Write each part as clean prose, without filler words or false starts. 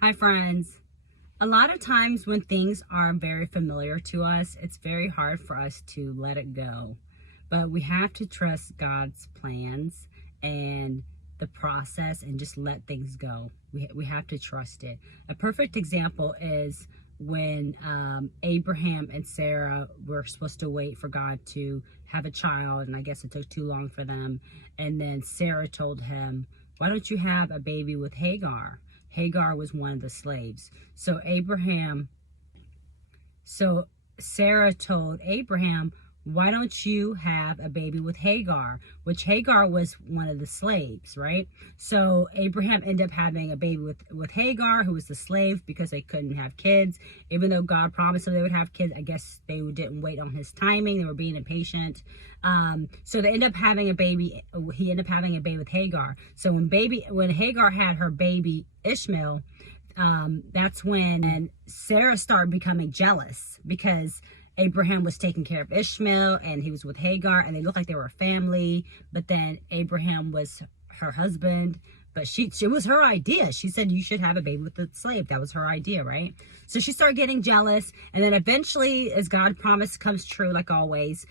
Hi friends. A lot of times when things are very familiar to us, it's very hard for us to let it go. But we have to trust God's plans and the process and just let things go. We have to trust it. A perfect example is when Abraham and Sarah were supposed to wait for God to have a child, and I guess it took too long for them. And then Sarah told him, why don't you have a baby with Hagar? Hagar was one of the slaves. So Sarah told Abraham, why don't you have a baby with Hagar? Which Hagar was one of the slaves, right? So Abraham ended up having a baby with Hagar, who was the slave, because they couldn't have kids. Even though God promised them they would have kids, I guess they didn't wait on his timing. They were being impatient. So they ended up having a baby. He ended up having a baby with Hagar. So when Hagar had her baby Ishmael, that's when Sarah started becoming jealous because Abraham was taking care of Ishmael and he was with Hagar and they looked like they were a family. But then Abraham was her husband, but it was her idea. She said, you should have a baby with the slave. That was her idea, right? So she started getting jealous. And then eventually, as God promised comes true, like always,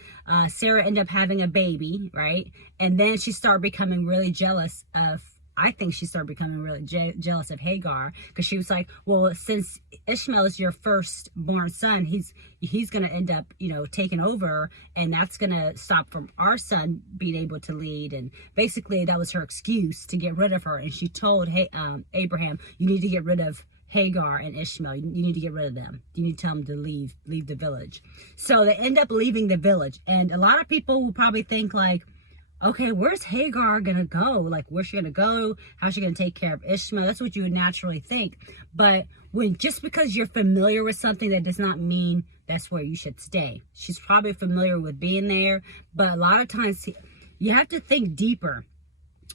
Sarah ended up having a baby, right? And then she started becoming really jealous of I think she started becoming really jealous of Hagar, because she was like, well, since Ishmael is your firstborn son, he's going to end up, taking over, and that's going to stop from our son being able to lead. And basically that was her excuse to get rid of her. And she told Abraham, you need to get rid of Hagar and Ishmael. You need to get rid of them. You need to tell them to leave the village. So they end up leaving the village. And a lot of people will probably think like, okay, where's Hagar gonna go? Like, where's she gonna go? How's she gonna take care of Ishmael? That's what you would naturally think. But just because you're familiar with something, that does not mean that's where you should stay. She's probably familiar with being there, but a lot of times you have to think deeper.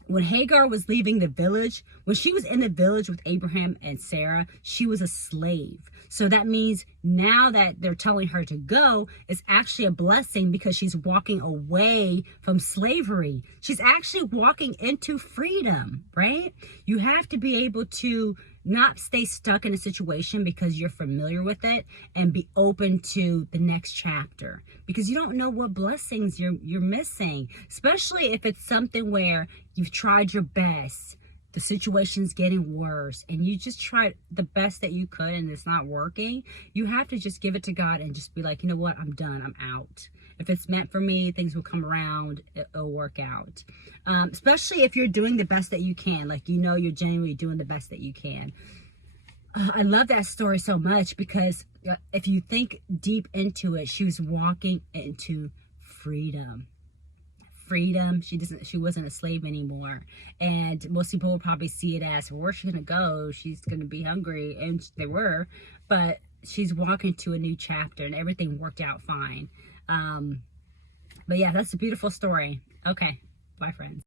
When Hagar was leaving the village, when she was in the village with Abraham and Sarah, she was a slave. So that means now that they're telling her to go, it's actually a blessing because she's walking away from slavery. She's actually walking into freedom, right? You have to be able to not stay stuck in a situation because you're familiar with it, and be open to the next chapter, because you don't know what blessings you're missing, especially if it's something where you've tried your best, the situation's getting worse, and you just tried the best that you could and it's not working. You have to just give it to God and just be like, you know what, I'm done, I'm out. If it's meant for me, things will come around, it'll work out. Especially if you're doing the best that you can, like, you're genuinely doing the best that you can. I love that story so much because if you think deep into it, she was walking into freedom. She wasn't a slave anymore. And most people will probably see it as, well, where's she gonna go? She's gonna be hungry, and they were, but she's walking to a new chapter and everything worked out fine. But yeah, that's a beautiful story. Okay, bye friends.